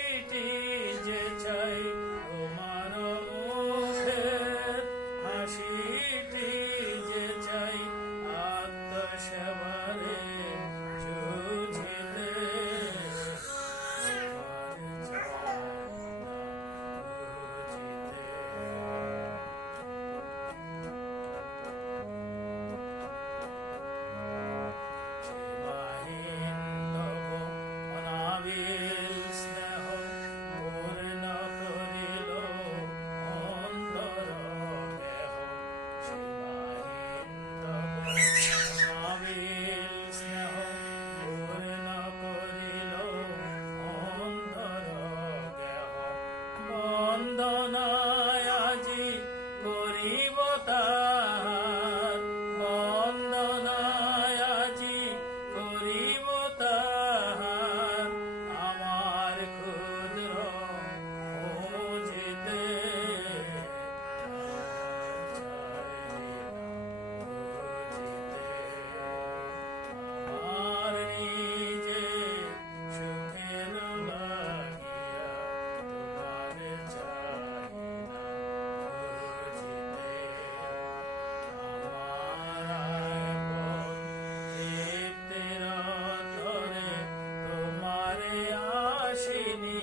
মিটি যে চাই তোমার মুখে হাসিটি যে চাই আত্মসেবা আসিনি